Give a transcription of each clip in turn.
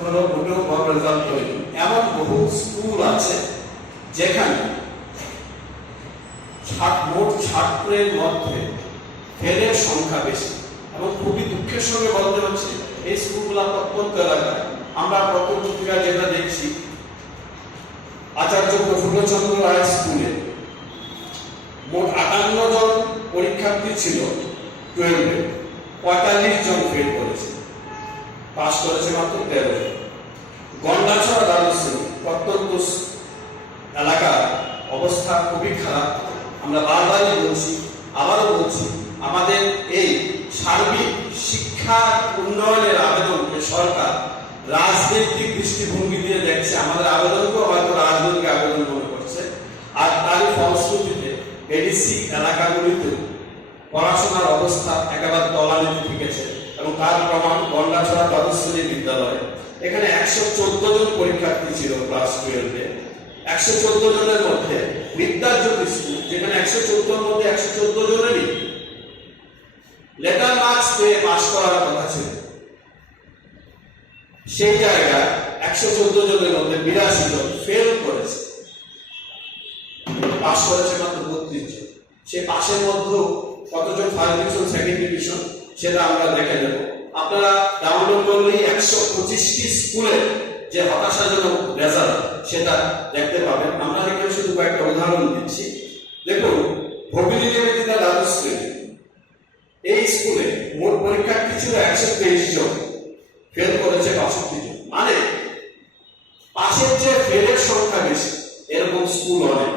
হলো মোটেও ভালো রেজাল্ট এমন বহু স্কুল আছে যেখানে মোট ছাত্রের মধ্যে ফেলের সংখ্যা বেশি এবং খুবই দুঃখের সঙ্গে বলতে হচ্ছে, এই প্রত্যন্ত এলাকায়। আমরা পত্রপত্রিকা যেটা দেখছি, আচার্য প্রফুল্লচন্দ্র রায় স্কুলে মোট আটান্ন জন পরীক্ষার্থী ছিল টুয়েলভে পঁয়তাল্লিশ জন ফেল করেছে। পাস করেছে মাত্র তেরো গন্ডাছড়া দ্বাদশ প্রত্যন্ত এলাকার অবস্থা খুবই খারাপ। আমরা বারবারই বলছি, আবারও বলছি, আমাদের এই সার্বিক শিক্ষা উন্নয়নের আবেদনকে সরকার রাজনৈতিক দৃষ্টিভঙ্গি দিয়ে দেখছে। আমাদের আবেদনকেও হয়তো রাজনৈতিক আবেদন মনে করছে। আর তারই ফলশ্রুতিতে এডিসি এলাকাগুলিতে পড়াশোনার অবস্থা একেবারে তলানিতে ঠেকেছে এবং তার প্রমাণ গন্ডাছড়া দ্বাদশ শ্রেণি বিদ্যালয়ে। এখানে একশো চোদ্দ জন পরীক্ষার্থী ছিল ক্লাস টুয়েলভে। একশো চোদ্দ জনের মধ্যে বিদ্যাজ্যোতি স্কুল, যেখানে একশো চোদ্দোর মধ্যে একশো চোদ্দ জনেরই লেটার মার্কস পেয়ে পাশ করার কথা ছিল। সেই জায়গায় একশো চোদ্দ জনের মধ্যে বিরাশি জন ফেল করেছে। পাশ করেছে মাত্র বত্রিশ জন। সে পাশের মধ্যেও কতজন ফার্স্ট ডিভিশন সেকেন্ড ডিভিশন সেটা আমরা দেখে নেব। আপনারা ডাউনলোড করলেই একশো পঁচিশটি স্কুলে যে হতাশাজনক রেজাল্ট সেটা দেখতে পাবেন। আমরা এখানে শুধু কয়েকটা উদাহরণ দিচ্ছি। দেখুন ভগিনী নিবেদিতা শ্রেণি। এই স্কুলে মোট পরীক্ষার্থী ছিল একশো তেইশ জন ফেল করেছে বাষট্টি জন। মানে পাশের যে ফেলের সংখ্যা বেশি। এরকম স্কুল অনেক।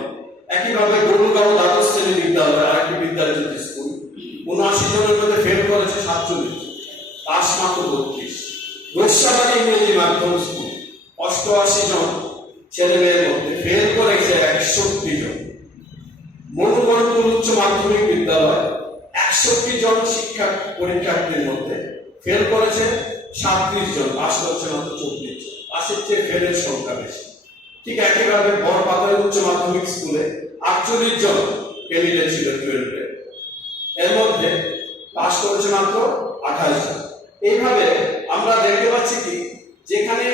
একইভাবে গরুগাঁও দ্বাদশ শ্রেণি বিদ্যালয়, আরেকটি বিদ্যালয় উনআশি জনের মধ্যে ফেল করেছে সাতচল্লিশ। পাস মাত্র বত্রিশ। বৈশ্যাবাড়ি ইংরেজি মাধ্যম স্কুল, অষ্টআশি জন ছেলে মেয়ের মধ্যে ফেল করেছে একষট্টি জন। মনুগণপুর উচ্চ মাধ্যমিক বিদ্যালয়, একষট্টি জন শিক্ষা পরীক্ষার্থীর মধ্যে ফেল করেছে সাতত্রিশ জন। পাস করেছে মাত্র চব্বিশ জন। পাশের চেয়ে ফেলের সংখ্যা বেশি। ঠিক একইভাবে বড়বাজার উচ্চ মাধ্যমিক স্কুলে আটচল্লিশ জন ক্যান্ডিডেট ছিল টুয়েলভে এর মধ্যে পাস করেছে মাত্র আঠাশ জন। এইভাবে আমরা দেখতে পাচ্ছি কি? যেখানে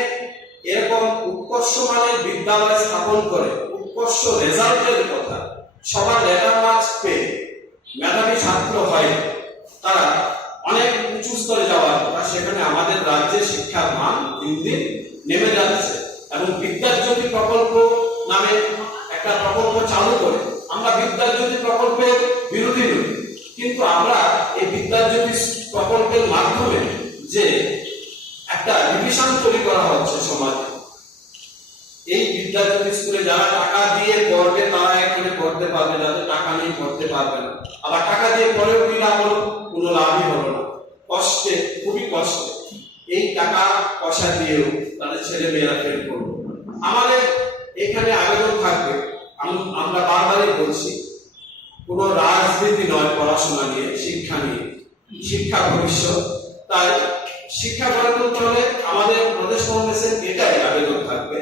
এরকম উৎকর্ষ মানের বিদ্যালয় স্থাপন করে, উৎকর্ষ রেজাল্টের কথা সবার লেটার মার্কস পেয়ে মেধাবী ছাত্র হয়, তারা অনেক উঁচু স্তরে যাওয়ার কথা সেখানে আমাদের রাজ্যের শিক্ষার মান দিন দিন নেমে যাচ্ছে এবং বিদ্যাজ্যোতি প্রকল্প নামে একটা প্রকল্প চালু করে, আমরা বিদ্যাজ্যোতি প্রকল্পের বিরোধী নই কিন্তু আমরা এই বিদ্যাজ্যোতি প্রকল্পের মাধ্যমে যে একটা ডিভিশন তৈরি করা হচ্ছে সমাজে। এই বিদ্যাজ্যোতি স্কুলে যারা টাকা দিয়ে পড়বে তারা এখানে পড়তে পারবে যাদের টাকা নেই পড়তে পারবে না। আবার টাকা দিয়ে পড়েও কি লাভ হলো? কোনো লাভই হলো না। কষ্টে, খুবই কষ্টে। এই টাকা পয়সা দিয়েও তাদের ছেলে মেয়েরা ফেল করবে। আমাদের এখানে আবেদন থাকবে। আম- আমরা বারবারই বলছি, কোনো রাজনীতি নয় পড়াশোনা নিয়ে, শিক্ষা নিয়ে। শিক্ষা ভবিষ্যৎ। তাই শিক্ষা গড়ে আমাদের প্রদেশ কংগ্রেসের এটাই আবেদন থাকবে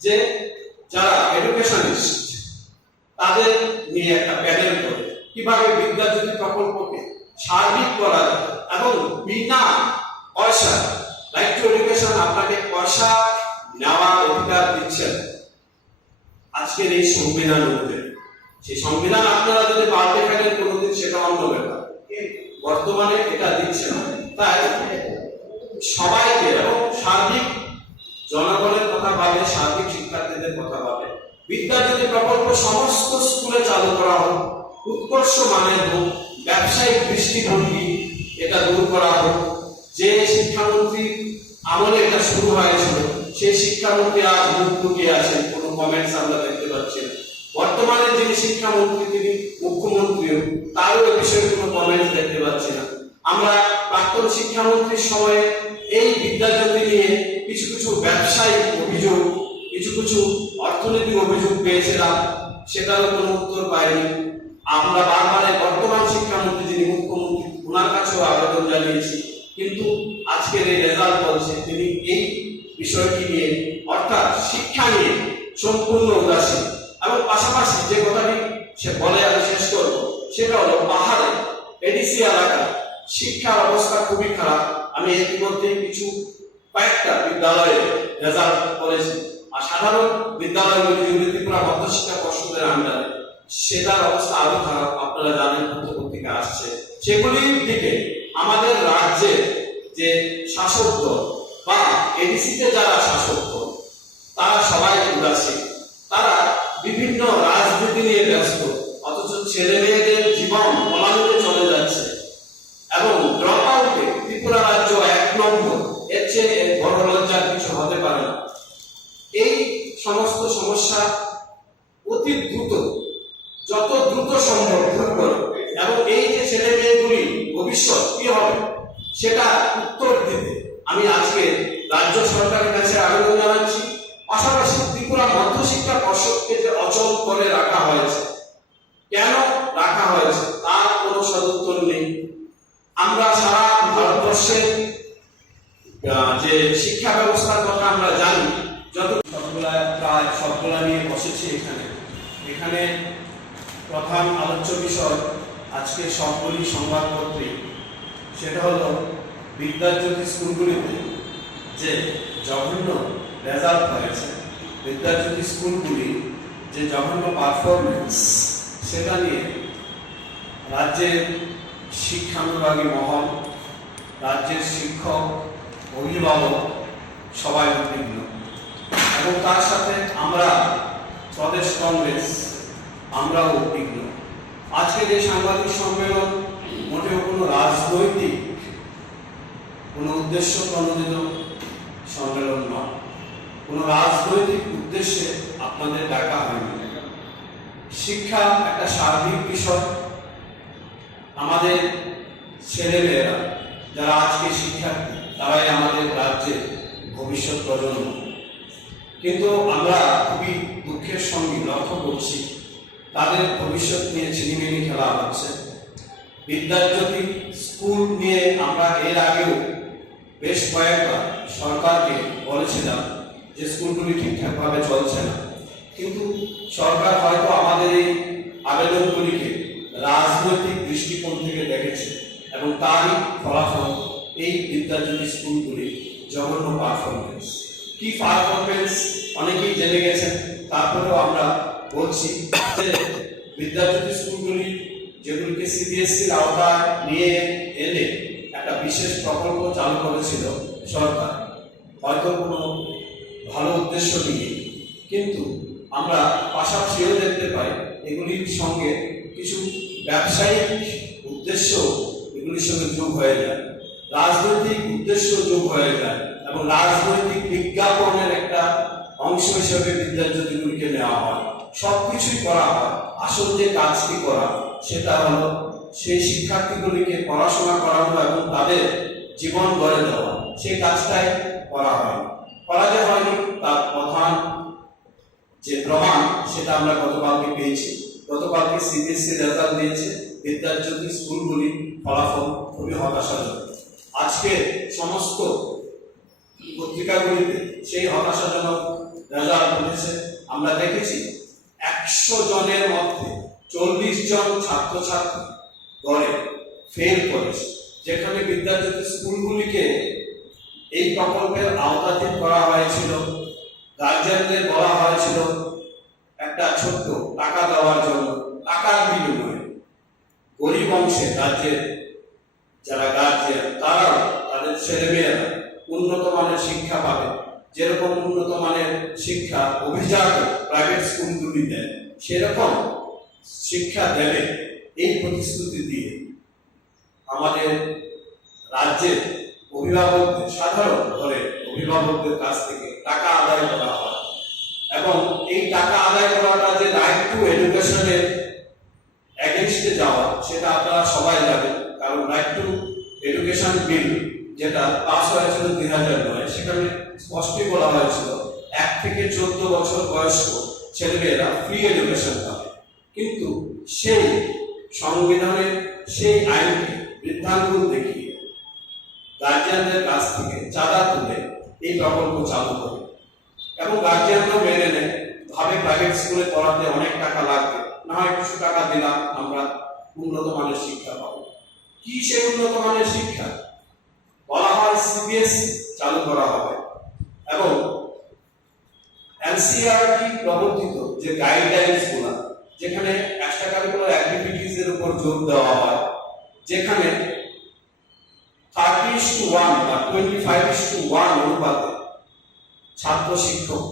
যে যারা এডুকেশনিস্ট তাদের নিয়ে একটা প্যানেল করে কীভাবে বিদ্যাজ্যোতি প্রকল্পকে সার্বিক করা এবং বিনা পয়সা লাইক টু এডুকেশন আপনাকে পয়সা নেওয়ার অধিকার দিচ্ছেন। আজকের এই সংবিধান অনুযায়ী। সেই সংবিধান আপনারা যদি পাল্টে ফেলেন, কোনোদিন সেটা অন্য ব্যাপার। বর্তমানে এটা দিচ্ছে না। তাই সবাইকে এবং সার্বিক জনগণের কথা ভাবে, সার্বিক শিক্ষার্থীদের কথা ভাবে। বিদ্যাজ্যোতি প্রকল্প সমস্ত স্কুলে চালু করা হোক, উৎকর্ষ মানের হোক, ব্যবসায়িক দৃষ্টিভঙ্গি এটা দূর করা হোক, যে শিক্ষামন্ত্রী আমলে এটা শুরু হয়েছিল, সেই শিক্ষামন্ত্রী আজ মুখ লুকিয়ে আছেন, কোনো কমেন্টস আমরা যিনি শিক্ষামন্ত্রী তিনি, মুখ্যমন্ত্রীও, তারও এ বিষয়ে কোনো কমেন্টস দেখতে পাচ্ছি না। আমরা প্রাক্তন শিক্ষামন্ত্রীর সময়ে এই বিদ্যাজ্যোতি নিয়ে কিছু কিছু ব্যবসায়িক অভিযোগ, কিছু কিছু অর্থনৈতিক অভিযোগ পেয়েছিলাম, সেটারও কোনো উত্তর পাইনি। আমরা বারবার বর্তমান শিক্ষামন্ত্রী যিনি মুখ্যমন্ত্রী ওনার কাছেও আবেদন জানিয়েছি। কিন্তু আজকের এই রেজাল্ট বলছে তিনি এই বিষয়টি নিয়ে, অর্থাৎ শিক্ষা নিয়ে সম্পূর্ণ উদাসীন। এবং পাশাপাশি যে কথাটি সে বলে আমি শেষ করব, সেটা হলো পাহাড়ে এডিসি এলাকা, শিক্ষার অবস্থা খুবই খারাপ। আমি ইতিমধ্যে কিছু কয়েকটা বিদ্যালয়ে রেজাল্ট করেছি। আর সাধারণ বিদ্যালয়গুলি যেগুলি ত্রিপুরা মধ্যশিক্ষা পর্ষদের আন্ডারে সেটার অবস্থা আরও খারাপ, আপনারা জানেন পত্রিকা আসছে। সেগুলির দিকে আমাদের রাজ্যের যে শাসক দল বা এডিসিতে যারা শাসক দল, তারা সবাই উদাসীন। তারা বিভিন্ন রাজনীতি নিয়ে ব্যস্ত, অথচ ছেলে মেয়েদের জীবন পলায়নে চলে যাচ্ছে। এবং ড্রপ আউটে ত্রিপুরা রাজ্য এক নম্বর, এর চেয়ে বড় লজ্জার কিছু হতে পারে না। এই সমস্ত সমস্যা অতি দ্রুত, যত দ্রুত সম্ভব দূর করে। এবং এই যে ছেলে মেয়েগুলি ভবিষ্যৎ কি হবে, সেটা উত্তর দিতে আমি আজকে রাজ্য সরকারের কাছে আবেদন জানাচ্ছি। পাশাপাশি ত্রিপুরা মধ্যশিক্ষা পর্ষদকে যে করে রাখা হয়েছে। কেন রাখা হয়েছে? তার কোনো সদুত্তর নেই। আমরা সারা ভারতবর্ষের যে শিক্ষা ব্যবস্থার কথা আমরা জানি, যত সবগুলা প্রায় সবগুলা নিয়ে বসেছি এখানে। এখানে প্রধান আলোচ্য বিষয় আজকে সবগুলি সংবাদপত্রে। সেটা হলো বিদ্যাজ্যোতি স্কুলগুলিতে যে জঘন্য রেজাল্ট হয়েছে। বিদ্যাজ্যোতি স্কুলগুলি যে জঘন্য পারফরমেন্স সেটা নিয়ে রাজ্যের শিক্ষানুরাগী মহল, রাজ্যের শিক্ষক, অভিভাবক সবাই উদ্বিগ্ন। এবং তার সাথে আমরা প্রদেশ কংগ্রেস, আমরাও উদ্বিগ্ন। আজকের এই সাংবাদিক সম্মেলন মোটেও কোনো রাজনৈতিক, কোনো উদ্দেশ্য প্রণোদিত সম্মেলন নয়। কোনো রাজনৈতিক উদ্দেশ্যে আপনাদের ডাকা হয়নি। শিক্ষা একটা সার্বিক বিষয়। আমাদের ছেলেমেয়েরা, যারা আজকে শিক্ষার্থী, তারাই আমাদের রাজ্যের ভবিষ্যৎ প্রজন্ম। কিন্তু আমরা খুবই দুঃখের সঙ্গে লক্ষ্য করছি, তাদের ভবিষ্যৎ নিয়ে ছিনিমিনি খেলা হচ্ছে। বিদ্যাজ্যোতি স্কুল নিয়ে আমরা এর আগেও বেশ কয়েকবার সরকারকে বলেছিলাম যে স্কুলগুলি ঠিকঠাকভাবে চলছে না। কিন্তু সরকার হয়তো আমাদের এই আবেদনগুলিকে রাজনৈতিক দৃষ্টিকোণ থেকে দেখেছে এবং তারই ফলাফল এই বিদ্যাজ্যোতি স্কুলগুলি জঘন্য পারফরমেন্স কি পারফরমেন্স অনেকেই জেনে গেছেন, তারপরেও আমরা বলছি যে বিদ্যাজ্যোতি স্কুলগুলি যেগুলিকে সিবিএসসির আওতায় নিয়ে এলে একটা বিশেষ প্রকল্প চালু করেছিল সরকার, হয়তো কোনো ভালো উদ্দেশ্য নিয়ে। কিন্তু আমরা পাশাপাশিও দেখতে পাই এগুলির সঙ্গে কিছু ব্যবসায়িক উদ্দেশ্য এগুলির সঙ্গে যোগ হয়ে যায়। রাজনৈতিক উদ্দেশ্য যোগ হয়ে যায় এবং রাজনৈতিক বিজ্ঞাপনের একটা অংশ হিসেবে বিদ্যাজ্যোতিগুলিকে নেওয়া হয়। সব কিছুই করা হয়। আসল যে কাজটি করা, সেটা হলো সেই শিক্ষার্থীগুলিকে পড়াশোনা করানো এবং তাদের জীবন গড়ে দেওয়া। সেই কাজটাই করা হয়। করা যে হয়নি, তার প্রধান যে প্রমাণ, সেটা আমরা গতকালকে পেয়েছি। গতকালকে সিবিএসসি রেজাল্ট দিয়েছে বিদ্যাজ্যোতি স্কুলগুলি ফলাফল খুবই হতাশাজনক। আজকে সমস্ত পত্রিকাগুলিতে সেই হতাশাজনক রেজাল্ট উঠেছে। আমরা দেখেছি একশো জনের মধ্যে চল্লিশ জন ছাত্রছাত্রী গড়ে ফেল করেছে। যেখানে বিদ্যাজ্যোতি স্কুলগুলিকে এই প্রকল্পের আওতাধীন করা হয়েছিল। গার্জিয়ানদের বলা হয়েছিল, একটা ছোট্ট টাকা দেওয়ার জন্য, টাকার বিনিময়ে। গরিব অংশে রাজ্যের যারা গার্জিয়ান তারাও তাদের ছেলেমেয়েরা উন্নত মানের শিক্ষা পাবে। যেরকম উন্নত মানের শিক্ষা অভিজাত প্রাইভেট স্কুলগুলি দেয়, সেরকম শিক্ষা দেবে এই প্রতিশ্রুতি দিয়ে আমাদের রাজ্যের অভিভাবকদের, সাধারণ ঘরে অভিভাবকদের কাছ থেকে টাকা আদায় করা হয়। এবং এই টাকা আদায় করাটা যে রাইট টু এডুকেশনের এগেনস্টে যাওয়া, সেটা আপনারা সবাই জানেন। কারণ রাইট টু এডুকেশন বিল যেটা পাস হয়েছিল দুই হাজার নয়, সেখানে স্পষ্টই বলা হয়েছিল, এক থেকে চোদ্দ বছর বয়স্ক ছেলেমেয়েরা ফ্রি এডুকেশন পাবে। কিন্তু সেই সংবিধানের সেই আইনকে বৃদ্ধাঙ্গুল দেখিয়ে গার্জিয়ানদের কাছ থেকে চাঁদা তুলে এই প্রকল্প চালু করে। এবং গার্জিয়ানরা মেনে নেয়, ভাবে প্রাইভেট স্কুলে পড়াতে অনেক টাকা লাগবে, না হয় কিছু টাকা দিলাম, আমরা উন্নত মানের শিক্ষা পাবো। কি সেই উন্নত মানের শিক্ষা? বলা হয় সিবিএস চালু করা হবে। এবং এনসিআরটি প্রবর্তিত যে গাইডলাইন্সগুলা যেখানে এক্সট্রা কারিকুলার অ্যাক্টিভিটিস এর উপর জোর দেওয়া হয়, যেখানে থার্টি টু ওয়ান বা টোয়েন্টি ফাইভ টু ওয়ান অনুপাতে ছাত্র শিক্ষক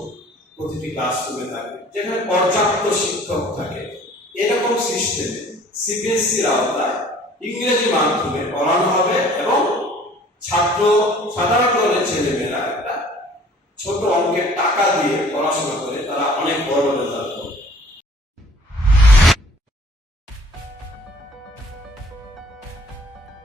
প্রতিটি ক্লাসরুমে থাকে, যেখানে পর্যাপ্ত শিক্ষক থাকে। এরকম সিস্টেমে সিবিএসসির আওতায় ইংরেজি মাধ্যমে পড়ানো হবে এবং ছাত্র, সাধারণ দলের ছেলেমেয়েরা একটা ছোট অঙ্কের টাকা দিয়ে পড়াশোনা করে